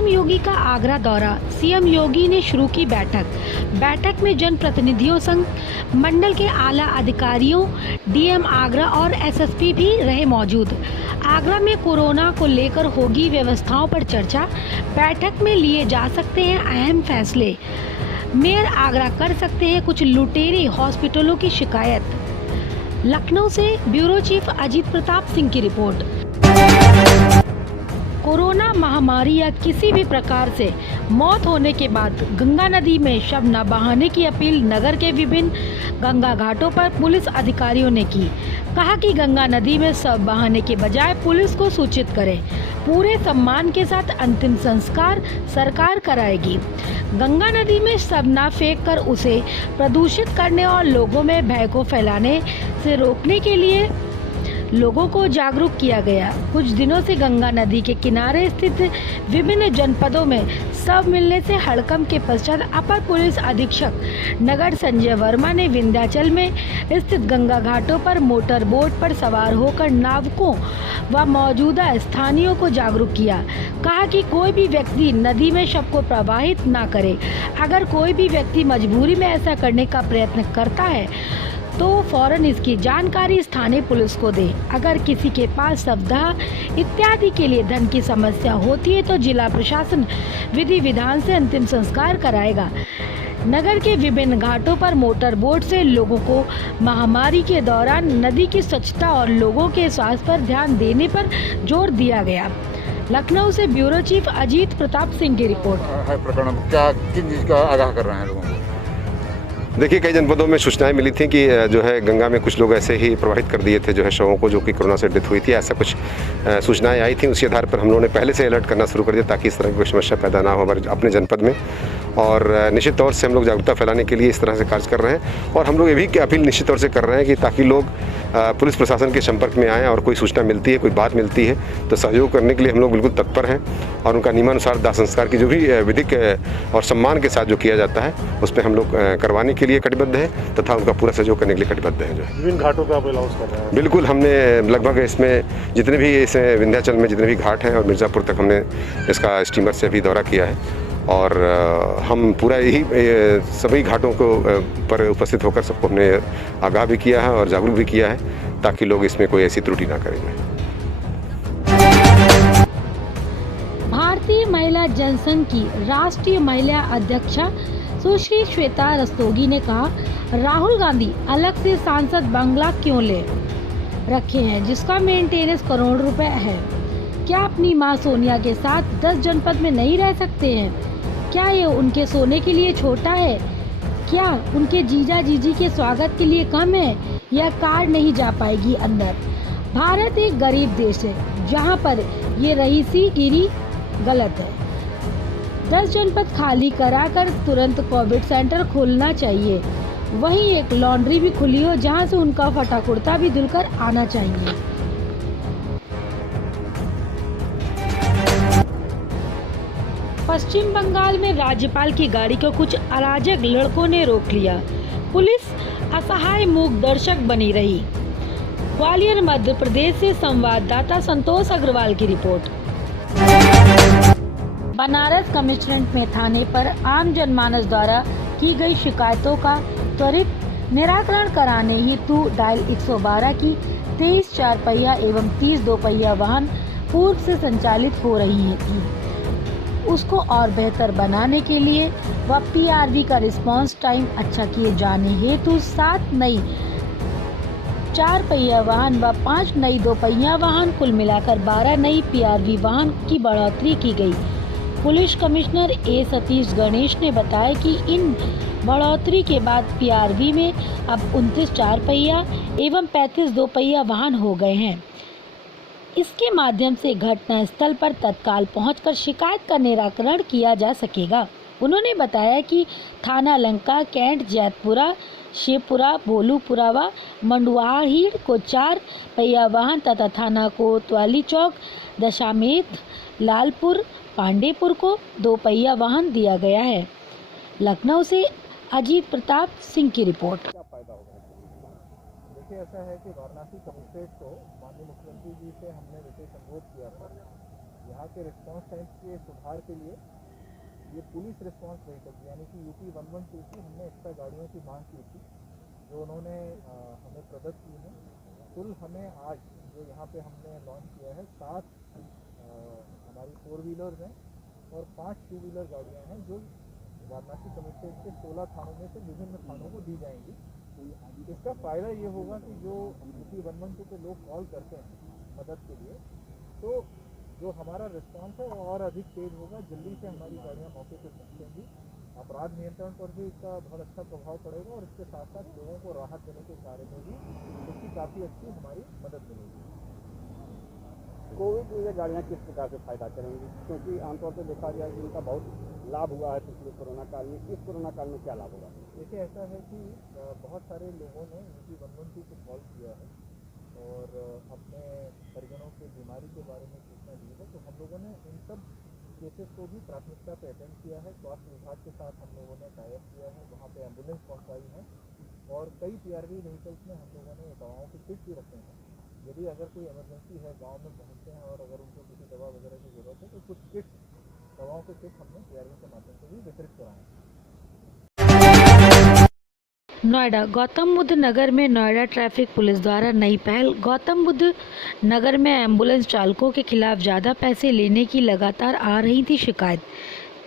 CM योगी का आगरा दौरा। CM योगी ने शुरू की बैठक में जनप्रतिनिधियों संघ मंडल के आला अधिकारियों, डीएम आगरा और एसएसपी भी रहे मौजूद। आगरा में कोरोना को लेकर होगी व्यवस्थाओं पर चर्चा। बैठक में लिए जा सकते हैं अहम फैसले। मेयर आगरा कर सकते हैं कुछ लुटेरे हॉस्पिटलों की शिकायत। लखनऊ से ब्यूरो चीफ अजीत प्रताप सिंह की रिपोर्ट। कोरोना महामारी या किसी भी प्रकार से मौत होने के बाद गंगा नदी में शव न बहाने की अपील नगर के विभिन्न गंगा घाटों पर पुलिस अधिकारियों ने की। कहा कि गंगा नदी में शव बहाने के बजाय पुलिस को सूचित करें। पूरे सम्मान के साथ अंतिम संस्कार सरकार कराएगी। गंगा नदी में शव न फेंक कर उसे प्रदूषित करने और लोगों में भय को फैलाने से रोकने के लिए लोगों को जागरूक किया गया। कुछ दिनों से गंगा नदी के किनारे स्थित विभिन्न जनपदों में शव मिलने से हड़कंप के पश्चात अपर पुलिस अधीक्षक नगर संजय वर्मा ने विंध्याचल में स्थित गंगा घाटों पर मोटर बोट पर सवार होकर नाविकों व मौजूदा स्थानीयों को जागरूक किया। कहा कि कोई भी व्यक्ति नदी में शव को प्रवाहित न करे। अगर कोई भी व्यक्ति मजबूरी में ऐसा करने का प्रयत्न करता है तो फौरन इसकी जानकारी स्थानीय पुलिस को दे। अगर किसी के पास शवदाह इत्यादि के लिए धन की समस्या होती है तो जिला प्रशासन विधि विधान से अंतिम संस्कार कराएगा। नगर के विभिन्न घाटों पर मोटर बोट से लोगों को महामारी के दौरान नदी की स्वच्छता और लोगों के स्वास्थ्य पर ध्यान देने पर जोर दिया गया। लखनऊ से ब्यूरो चीफ अजीत प्रताप सिंह की रिपोर्ट। प्रकरण क्या किन चीज का आगाह कर रहे हैं लोगों को? देखिए, कई जनपदों में सूचनाएं मिली थी कि जो है गंगा में कुछ लोग ऐसे ही प्रवाहित कर दिए थे जो है शवों को, जो कि कोरोना से डेथ हुई थी। ऐसा कुछ सूचनाएं आई थी। उसी आधार पर हम लोगों ने पहले से अलर्ट करना शुरू कर दिया ताकि इस तरह की कोई समस्या पैदा ना हो हमारे अपने जनपद में। और निश्चित तौर से हम लोग जागरूकता फैलाने के लिए इस तरह से कार्य कर रहे हैं। और हम लोग ये भी अपील निश्चित तौर से कर रहे हैं कि ताकि लोग पुलिस प्रशासन के संपर्क में आएँ और कोई सूचना मिलती है, कोई बात मिलती है तो सहयोग करने के लिए हम लोग बिल्कुल तत्पर हैं। और उनका नियमानुसार दाह संस्कार की जो भी विधिक और सम्मान के साथ जो किया जाता है उस पर हम लोग करवाने के लिए कटिबद्ध हैं तथा उनका पूरा सहयोग करने के लिए कटिबद्ध हैं। जो विभिन्न घाटों पे आप अलाउंस कर रहे हैं? बिल्कुल, हमने लगभग इसमें जितने भी इस विंध्याचल में जितने भी घाट हैं और मिर्ज़ापुर तक हमने इसका स्टीमर से भी दौरा किया है। और हम पूरा यही सभी घाटों को पर उपस्थित होकर सबको हमने आगाह भी किया है और जागरूक भी किया है ताकि लोग इसमें कोई ऐसी त्रुटि ना करेंगे। भारतीय महिला जनसंघ की राष्ट्रीय महिला अध्यक्षा सुश्री श्वेता रस्तोगी ने कहा, राहुल गांधी अलग से सांसद बंगला क्यों ले रखे हैं जिसका मेंटेनेंस करोड़ रुपए है। क्या अपनी मां सोनिया के साथ 10 जनपद में नहीं रह सकते हैं? क्या ये उनके सोने के लिए छोटा है? क्या उनके जीजा जीजी के स्वागत के लिए कम है? या कार नहीं जा पाएगी अंदर? भारत एक गरीब देश है जहां पर ये रईसीगिरी गलत है। 10 जनपद खाली कराकर तुरंत कोविड सेंटर खोलना चाहिए। वहीं एक लॉन्ड्री भी खुली हो जहां से उनका फटा कुर्ता भी धुलकर आना चाहिए। पश्चिम बंगाल में राज्यपाल की गाड़ी को कुछ अराजक लड़कों ने रोक लिया। पुलिस असहाय मूक दर्शक बनी रही। ग्वालियर मध्य प्रदेश से संवाददाता संतोष अग्रवाल की रिपोर्ट। बनारस कमिश्नरेट में थाने पर आम जनमानस द्वारा की गई शिकायतों का त्वरित निराकरण कराने हेतु डायल 112 की 23 4 पहिया एवं 30 2 पहिया वाहन पूर्व से संचालित हो रही थी। उसको और बेहतर बनाने के लिए व पीआरवी का रिस्पांस टाइम अच्छा किए जाने हेतु 7 नई 4 पहिया वाहन व 5 नई 2 पहिया वाहन कुल मिलाकर 12 नई पीआरवी वाहन की बढ़ोतरी की गई। पुलिस कमिश्नर ए सतीश गणेश ने बताया कि इन बढ़ोतरी के बाद पीआरवी में अब 29 4 पहिया एवं 35 2 पहिया वाहन हो गए हैं। इसके माध्यम से घटना स्थल पर तत्काल पहुंचकर शिकायत का निराकरण किया जा सकेगा। उन्होंने बताया कि थाना लंका, कैंट, जैतपुरा, शेपुरा, भोलूपुरा व मंडुआहीड़ को 4 पहिया वाहन तथा थाना कोतवाली चौक, दशामेध, लालपुर, पांडेपुर को 2 पहिया वाहन दिया गया है। लखनऊ से अजीत प्रताप सिंह की रिपोर्ट। क्या फायदा होगा? देखिए, ऐसा है कि वाराणसी कमिश्नरेट को माननीय मुख्यमंत्री जी से हमने विशेष अनुरोध किया था यहाँ के रिस्पांस टाइम के सुधार के लिए ये पुलिस रिस्पांस व्हीकल यानी कि UP 112 की हमने एक्स्ट्रा गाड़ियों की मांग की थी, जो उन्होंने हमें प्रदत्त की है। कुल हमें आज जो यहाँ पे हमने लॉन्च किया है 7 हमारी 4 व्हीलर्स हैं और 5 2 व्हीलर गाड़ियाँ हैं, जो वाराणसी कमिश्नरेट के 16 थानों में से विभिन्न थानों को दी जाएंगी। इसका फ़ायदा ये होगा कि जो UP 112 पे लोग कॉल करते हैं मदद के लिए, तो जो हमारा रिस्पांस है वो और अधिक तेज होगा, जल्दी से हमारी गाड़ियाँ मौके पर पहुँचेंगी। अपराध नियंत्रण पर भी इसका बहुत अच्छा प्रभाव पड़ेगा और इसके साथ साथ लोगों को राहत देने के कार्य में भी इसकी काफ़ी अच्छी हमारी मदद मिलेगी। कोविड में ये गाड़ियाँ किस प्रकार से फायदा करेंगी, क्योंकि आमतौर पर देखा जाए कि इनका बहुत लाभ हुआ है पिछले कोरोना काल में, इस कोरोना काल में क्या लाभ होगा? देखिए, ऐसा है कि बहुत सारे लोगों ने UP 112 को कॉल किया है और अपने परिजनों की बीमारी के बारे में सूचना दी है, तो हम लोगों ने इन सब केसेस को भी प्राथमिकता पे अटेंड किया है। स्वास्थ्य विभाग के साथ हम लोगों ने टाई अप किया है, वहाँ पे एम्बुलेंस पहुँचाई है और कई PRV व्हीकल्स में हम लोगों ने दवाओं के किट भी रखे हैं। यदि अगर कोई इमरजेंसी है, गांव में पहुंचते हैं और अगर उनको किसी दवा वगैरह की ज़रूरत है, तो कुछ किट, दवाओं के किट हमने PRV के माध्यम से भी वितरित कराए हैं। नोएडा गौतम बुद्ध नगर में नोएडा ट्रैफिक पुलिस द्वारा नई पहल। गौतम बुद्ध नगर में एम्बुलेंस चालकों के खिलाफ ज़्यादा पैसे लेने की लगातार आ रही थी शिकायत,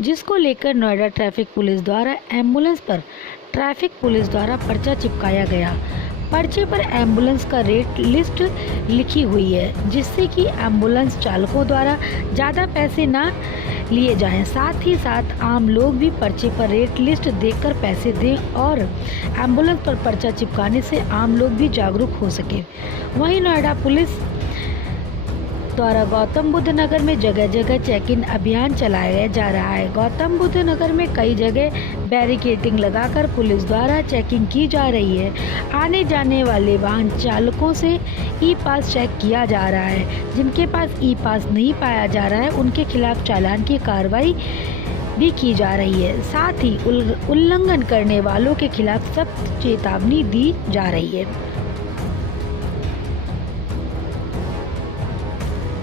जिसको लेकर नोएडा ट्रैफिक पुलिस द्वारा एम्बुलेंस पर ट्रैफिक पुलिस द्वारा पर्चा चिपकाया गया। पर्चे पर एम्बुलेंस का रेट लिस्ट लिखी हुई है, जिससे कि एम्बुलेंस चालकों द्वारा ज़्यादा पैसे ना लिए जाएं। साथ ही साथ आम लोग भी पर्चे पर रेट लिस्ट देखकर पैसे दें और एम्बुलेंस पर पर्चा चिपकाने से आम लोग भी जागरूक हो सके। वहीं नोएडा पुलिस द्वारा गौतम बुद्ध नगर में जगह जगह चेक इन अभियान चलाया जा रहा है। गौतम बुद्ध नगर में कई जगह बैरिकेडिंग लगाकर पुलिस द्वारा चेकिंग की जा रही है। आने जाने वाले वाहन चालकों से ई पास चेक किया जा रहा है। जिनके पास ई पास नहीं पाया जा रहा है, उनके खिलाफ चालान की कार्रवाई भी की जा रही है। साथ ही उल्लंघन करने वालों के खिलाफ सख्त चेतावनी दी जा रही है।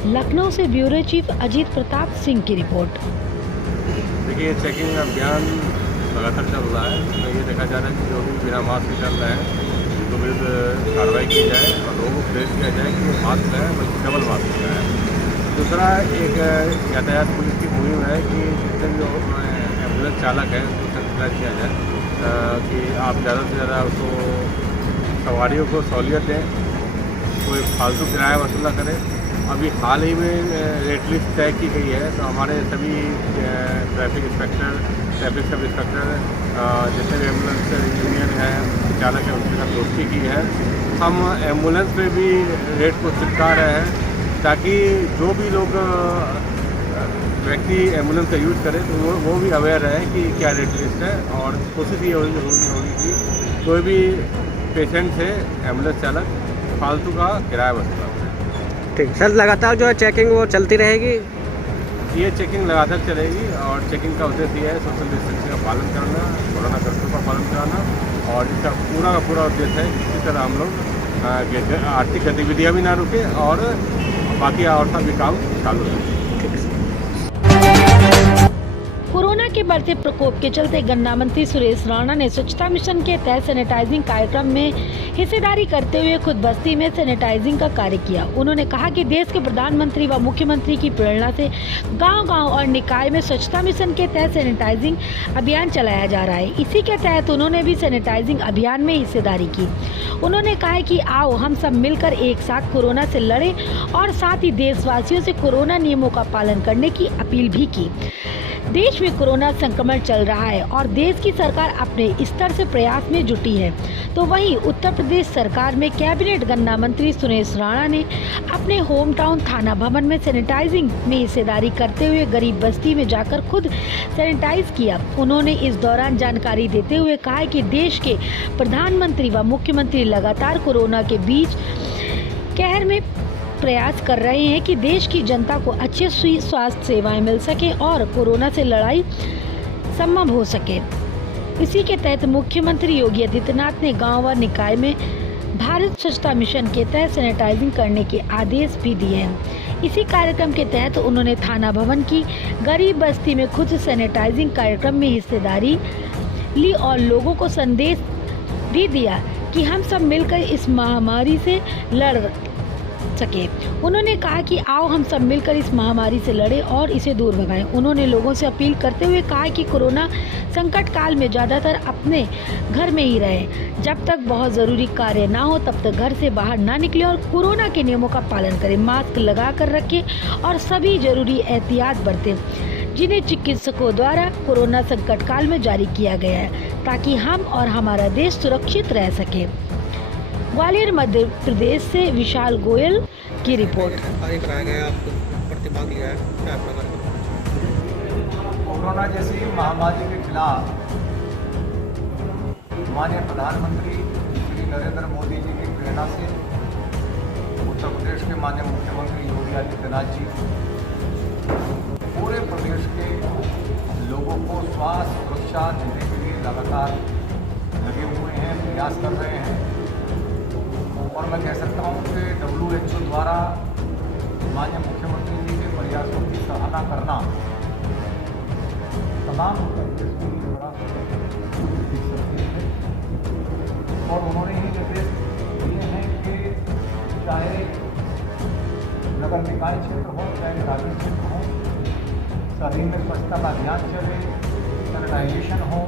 लखनऊ से ब्यूरो चीफ अजीत प्रताप सिंह की रिपोर्ट। देखिए, चेकिंग अभियान लगातार चल रहा है। इसमें ये देखा जा रहा है कि जो भी बिना मास्क के चल रहे हैं उनको विरुद्ध कार्रवाई की जाए और लोगों को प्रेरित किया जाए कि वो मास्क लगाएं, बल्कि डबल मास्क लगाएं। दूसरा, एक यातायात पुलिस की मुहिम है कि जितने भी एम्बुलेंस चालक हैं उसको सेंसिटाइज किया जाए कि आप ज़्यादा से ज़्यादा उसको सवारियों को सहूलियत दें, कोई फालतू किराया वसूल न करें। अभी हाल ही में रेट लिस्ट तय की गई है, तो हमारे सभी traffic inspector, traffic sub inspector, जितने भी एम्बुलेंस यूनियन है, चालक है, उनके साथ दोस्ती की है। हम एम्बुलेंस पे भी रेट को चिपका रहे हैं ताकि जो भी लोग व्यक्ति एम्बुलेंस का यूज़ करें तो वो भी अवेयर रहे कि क्या रेट लिस्ट है। और कोशिश ये होगी कि कोई भी पेशेंट से एम्बुलेंस चालक फालतू का किराया वसूला। ठीक सर, लगातार जो है चेकिंग वो चलती रहेगी? ये चेकिंग लगातार चलेगी और चेकिंग का उद्देश्य ये है सोशल डिस्टेंसिंग का पालन करना, कोरोना कर्फ्यू का पालन कराना, और इसका पूरा का पूरा उद्देश्य है किसी तरह हम लोग आर्थिक गतिविधियाँ भी ना रुके और बाकी और भी काम चालू रहे। कोरोना के बढ़ते प्रकोप के चलते गन्ना मंत्री सुरेश राणा ने स्वच्छता मिशन के तहत सैनिटाइजिंग कार्यक्रम में हिस्सेदारी करते हुए खुद बस्ती में सैनिटाइजिंग का कार्य किया। उन्होंने कहा कि देश के प्रधानमंत्री व मुख्यमंत्री की प्रेरणा से गांव-गांव और निकाय में स्वच्छता मिशन के तहत सैनिटाइजिंग अभियान चलाया जा रहा है। इसी के तहत उन्होंने भी सैनिटाइजिंग अभियान में हिस्सेदारी की। उन्होंने कहा कि आओ हम सब मिलकर एक साथ कोरोना से लड़ें और साथ ही देशवासियों से कोरोना नियमों का पालन करने की अपील भी की। देश में कोरोना संक्रमण चल रहा है और देश की सरकार अपने स्तर से प्रयास में जुटी है, तो वहीं उत्तर प्रदेश सरकार में कैबिनेट गन्ना मंत्री सुरेश राणा ने अपने होम टाउन थाना भवन में सैनिटाइजिंग में हिस्सेदारी करते हुए गरीब बस्ती में जाकर खुद सैनिटाइज किया। उन्होंने इस दौरान जानकारी देते हुए कहा कि देश के प्रधानमंत्री व मुख्यमंत्री लगातार कोरोना के बीच कहर में प्रयास कर रहे हैं कि देश की जनता को अच्छी स्वास्थ्य सेवाएं मिल सके और कोरोना से लड़ाई संभव हो सके। इसी के तहत मुख्यमंत्री योगी आदित्यनाथ ने गांव व निकाय में भारत स्वच्छता मिशन के तहत सैनिटाइजिंग करने के आदेश भी दिए हैं। इसी कार्यक्रम के तहत उन्होंने थाना भवन की गरीब बस्ती में खुद सैनिटाइजिंग कार्यक्रम में हिस्सेदारी ली और लोगों को संदेश भी दिया कि हम सब मिलकर इस महामारी से लड़ सके। उन्होंने कहा कि आओ हम सब मिलकर इस महामारी से लड़ें और इसे दूर भगाएं। उन्होंने लोगों से अपील करते हुए कहा कि कोरोना संकट काल में ज़्यादातर अपने घर में ही रहें। जब तक बहुत ज़रूरी कार्य ना हो तब तक घर से बाहर ना निकलें और कोरोना के नियमों का पालन करें, मास्क लगा कर रखें और सभी जरूरी एहतियात बरतें जिन्हें चिकित्सकों द्वारा कोरोना संकट काल में जारी किया गया है, ताकि हम और हमारा देश सुरक्षित रह सके। ग्वालियर मध्य प्रदेश से विशाल गोयल की रिपोर्ट। कराया गया, आपको प्रतिभाग लिया है, क्या कोरोना जैसी महामारी के खिलाफ माननीय प्रधानमंत्री श्री नरेंद्र मोदी जी की प्रेरणा से उत्तर प्रदेश के माननीय मुख्यमंत्री योगी आदित्यनाथ जी पूरे प्रदेश के लोगों को स्वास्थ्य सुरक्षा देने के लिए लगातार लगे हुए हैं, प्रयास कर रहे हैं। और मैं कह सकता हूँ कि WHO द्वारा माननीय मुख्यमंत्री जी के प्रयासों की सराहना करना तमाम उत्तर प्रदेश के लिए बड़ा दिख है। और उन्होंने ही निर्देश दिए हैं कि चाहे नगर निकाय क्षेत्र हो, चाहे ग्रामीण क्षेत्र हो, सभी में स्वच्छता का अभियान चले, सैनिटाइजेशन हो,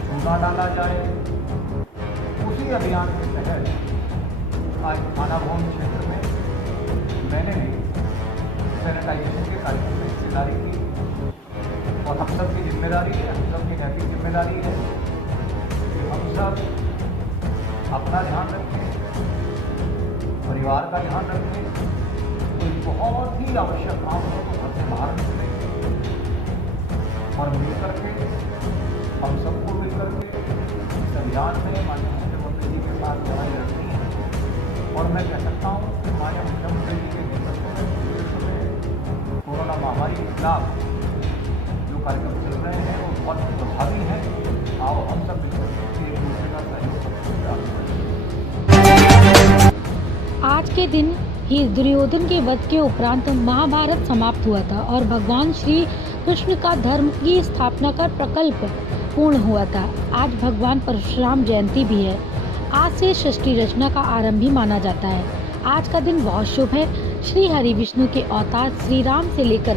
चूना डाला जाए। उसी अभियान के तहत आज थाना भवन क्षेत्र में मैंने भी सैनिटाइजेशन के कार्यक्रम में हिस्सेदारी की और हम सब की जिम्मेदारी है, हम सब की नैतिक जिम्मेदारी है कि हम सब अपना ध्यान रखें, परिवार का ध्यान रखें। कोई बहुत ही आवश्यक काम हो तो घर से बाहर निकलें और मिलकर के हम सबको मिलकर के इस अभियान में माननीय मुख्यमंत्री जी के साथ लड़ाई लड़नी है। और मैं कह सकता हूँ कि माननीय मुख्यमंत्री जी के नेतृत्व में प्रदेश में कोरोना महामारी के खिलाफ जो कार्यक्रम चल रहे हैं वो बहुत प्रभावी हैं। आओ हम सब मिलकर एक दूसरे का सहयोग करते। आज के दिन ही दुर्योधन के वध के उपरांत महाभारत समाप्त हुआ था और भगवान श्री कृष्ण का धर्म की स्थापना का प्रकल्प पूर्ण हुआ था। आज भगवान परशुराम जयंती भी है। आज से षष्ठी रचना का आरंभ भी माना जाता है। आज का दिन बहुत शुभ है। श्री हरि विष्णु के अवतार श्री राम से लेकर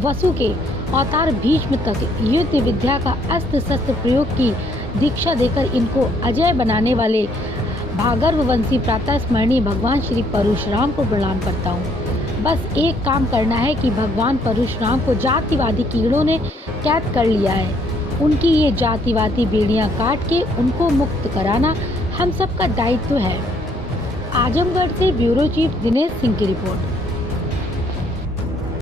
वसु के अवतार भीष्म तक युद्ध विद्या का अस्त्र शस्त्र प्रयोग की दीक्षा देकर इनको अजय बनाने वाले भागर्भवंशी प्रातः स्मरणीय भगवान श्री परशुराम को प्रणाम करता हूँ। बस एक काम करना है कि भगवान परशुराम को जातिवादी कीड़ों ने कैद कर लिया है। उनकी ये जातिवादी बेड़ियां काट के उनको मुक्त कराना हम सबका दायित्व है। आजमगढ़ से ब्यूरो चीफ दिनेश सिंह की रिपोर्ट।